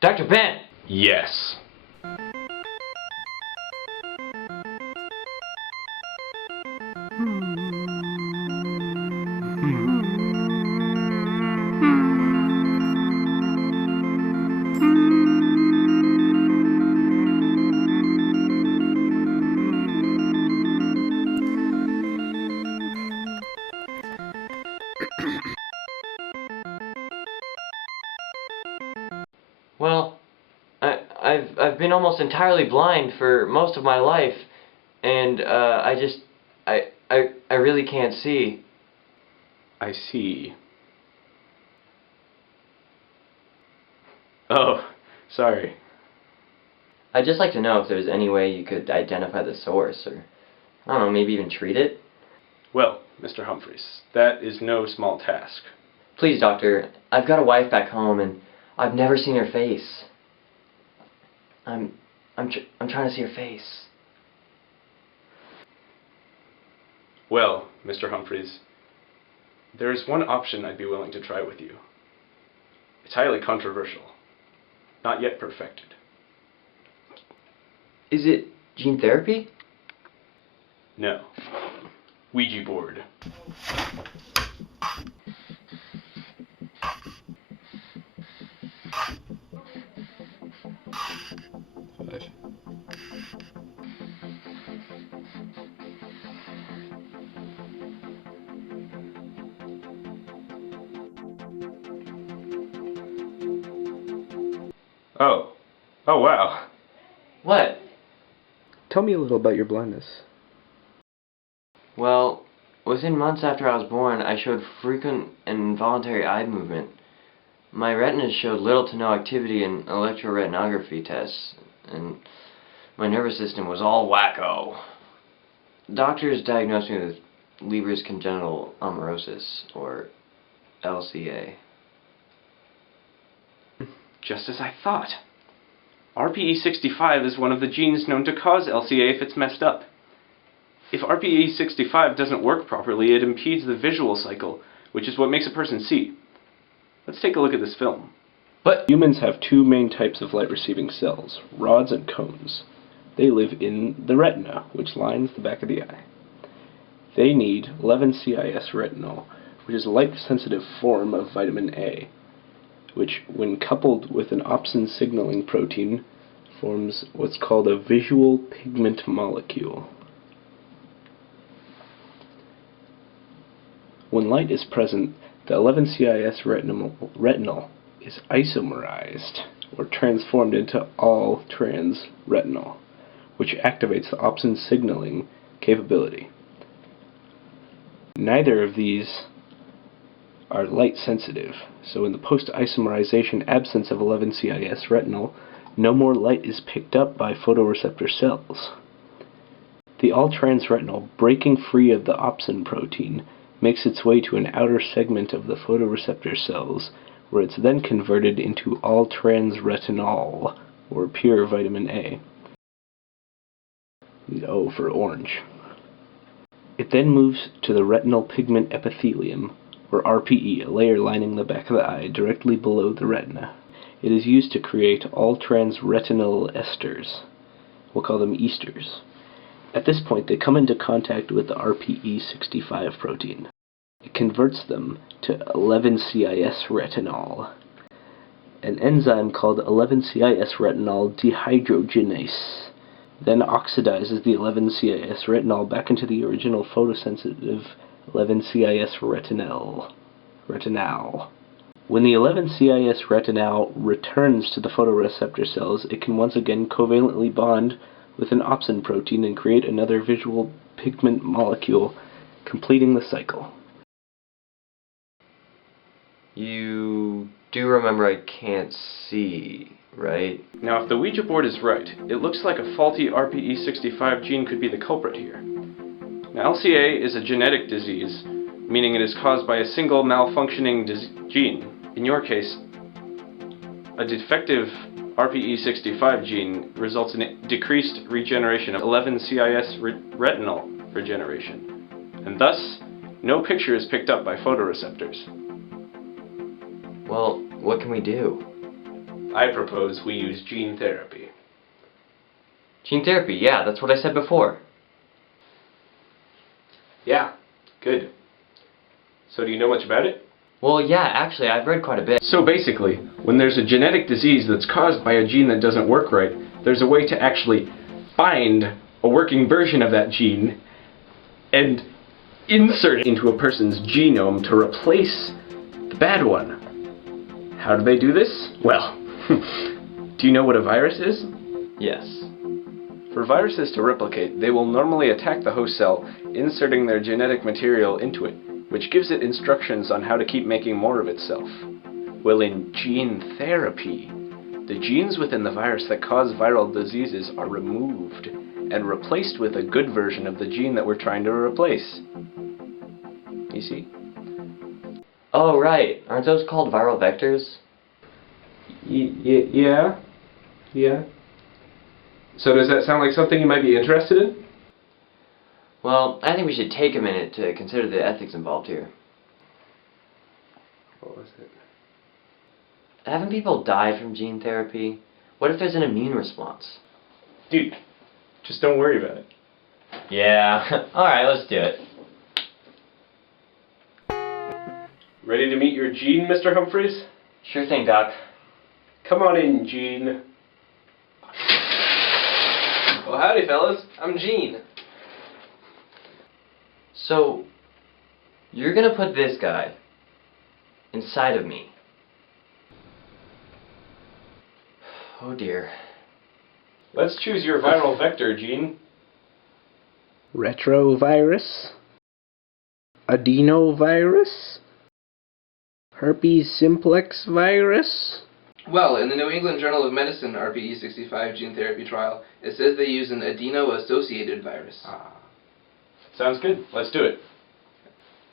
Dr. Ben! Yes. Well, I've been almost entirely blind for most of my life, and I really can't see. I see. Oh, sorry. I'd just like to know if there's any way you could identify the source, or, I don't know, maybe even treat it? Well, Mr. Humphreys, that is no small task. Please, doctor, I've got a wife back home, and I've never seen her face. I'm trying to see her face. Well, Mr. Humphreys, there is one option I'd be willing to try with you. It's highly controversial, not yet perfected. Is it gene therapy? No. Ouija board. Oh. Oh, wow. What? Tell me a little about your blindness. Well, within months after I was born, I showed frequent and involuntary eye movement. My retinas showed little to no activity in electroretinography tests, and my nervous system was all wacko. Doctors diagnosed me with Leber's congenital amaurosis, or LCA. Just as I thought. RPE65 is one of the genes known to cause LCA if it's messed up. If RPE65 doesn't work properly, it impedes the visual cycle, which is what makes a person see. Let's take a look at this film. But Humans have two main types of light-receiving cells, rods and cones. They live in the retina, which lines the back of the eye. They need 11-CIS retinol, which is a light-sensitive form of vitamin A, which, when coupled with an opsin signaling protein, forms what's called a visual pigment molecule. When light is present, the 11-CIS retinol is isomerized, or transformed into all-trans retinol, which activates the opsin signaling capability. Neither of these are light sensitive, so in the post-isomerization absence of 11-CIS retinol, no more light is picked up by photoreceptor cells. The all-trans retinol, breaking free of the opsin protein, makes its way to an outer segment of the photoreceptor cells, where it's then converted into all-trans retinol, or pure vitamin A. O for orange. It then moves to the retinal pigment epithelium, or RPE, a layer lining the back of the eye directly below the retina. It is used to create all-trans retinal esters. We'll call them esters. At this point, they come into contact with the RPE65 protein. It converts them to 11-CIS retinol. An enzyme called 11-CIS retinol dehydrogenase then oxidizes the 11-CIS retinol back into the original photosensitive 11-CIS retinal. When the 11-CIS retinal returns to the photoreceptor cells, it can once again covalently bond with an opsin protein and create another visual pigment molecule, completing the cycle. you do remember I can't see, right? Now, if the Ouija board is right, it looks like a faulty RPE65 gene could be the culprit here. Now, LCA is a genetic disease, meaning it is caused by a single malfunctioning gene. In your case, a defective RPE65 gene results in decreased regeneration of 11-CIS retinal regeneration, and thus, no picture is picked up by photoreceptors. Well, what can we do? I propose we use gene therapy. Gene therapy, yeah, that's what I said before. Yeah, good. So do you know much about it? Well, yeah, actually, I've read quite a bit. So basically, when there's a genetic disease that's caused by a gene that doesn't work right, there's a way to actually find a working version of that gene and insert it into a person's genome to replace the bad one. How do they do this? Well, do you know what a virus is? Yes. For viruses to replicate, they will normally attack the host cell, inserting their genetic material into it, which gives it instructions on how to keep making more of itself. Well, in gene therapy, the genes within the virus that cause viral diseases are removed and replaced with a good version of the gene that we're trying to replace. You see? Oh, right. Aren't those called viral vectors? Yeah. So does that sound like something you might be interested in? Well, I think we should take a minute to consider the ethics involved here. What was it? Haven't people died from gene therapy? What if there's an immune response? Dude, just don't worry about it. Yeah, alright, let's do it. Ready to meet your Gene, Mr. Humphreys? Sure thing, Doc. Come on in, Gene. Well, howdy, fellas. I'm Gene. So, you're gonna put this guy inside of me. Oh dear. Let's choose your viral vector, Gene. Retrovirus, adenovirus, herpes simplex virus. Well, in the New England Journal of Medicine RPE65 gene therapy trial, it says they use an adeno-associated virus. Sounds good. Let's do it.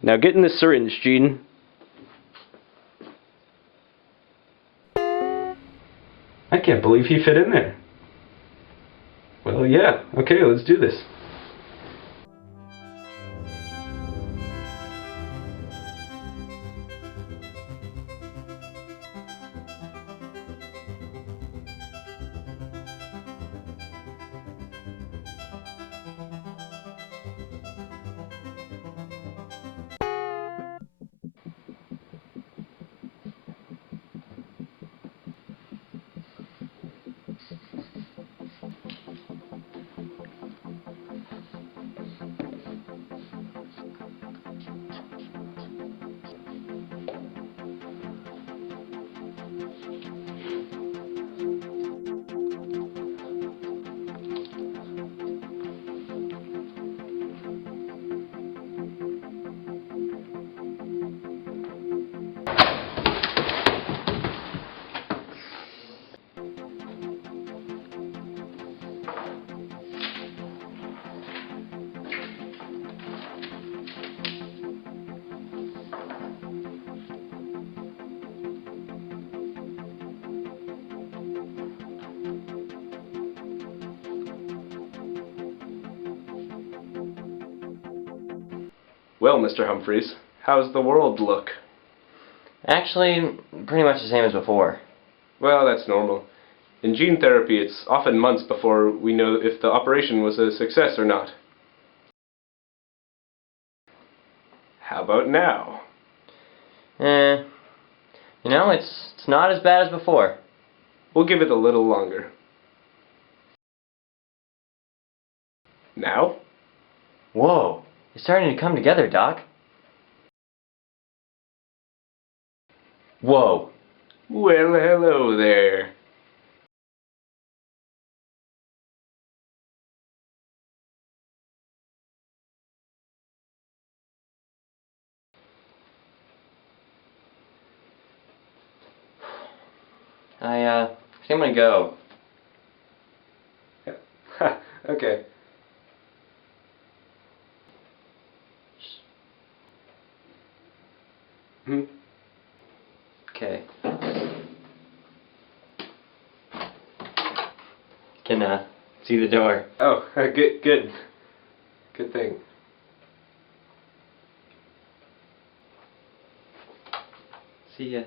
Now get in the syringe, Gene. I can't believe he fit in there. Well, yeah. Okay, let's do this. Well, Mr. Humphreys, how's the world look? Actually, pretty much the same as before. Well, that's normal. In gene therapy, it's often months before we know if the operation was a success or not. How about now? You know, it's not as bad as before. We'll give it a little longer. Now? Whoa, it's starting to come together, Doc. Whoa. Well, hello there. I think I'm gonna go. Okay. Okay. Can see the door. Oh, good thing. See ya.